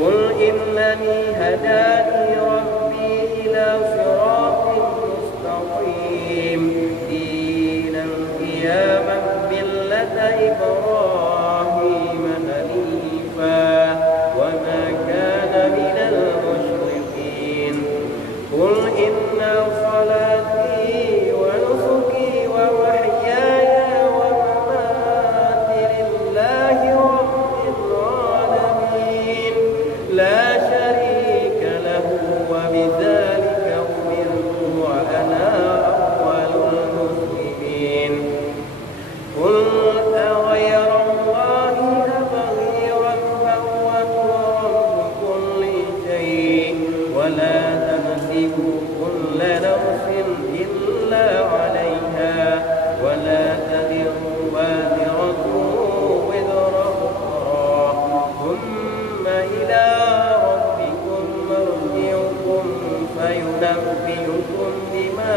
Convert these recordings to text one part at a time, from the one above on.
قل إنني هداني ربي إلى صراط مستقيم دينا قياما ملة إبراهيم حنيفا وما كان من المشركين قل إن صلاتي ونسكي ومحياي ومماتي لله رب العالمين لا شريك له وبذلك أمرت وأنا أول المسلمين قل أغير الله أبغي ربا وهو رب كل شيء ولا تمسك كل نفس إلا عليها ولا تزر وازرة وزر أخرى ثم إلى ربكم مرجعكم فينبئكم بما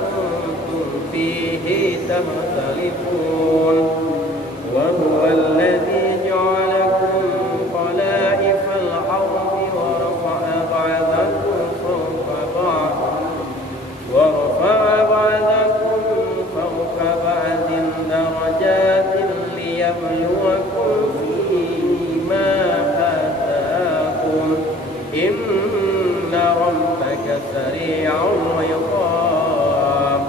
كنتم فيه تختلفون وهو الذي جعلكم خلائف الأرض ورفع بعضكم فوق بعض درجات ليبلوكم فيما آتاكم إن ربك سريع العقاب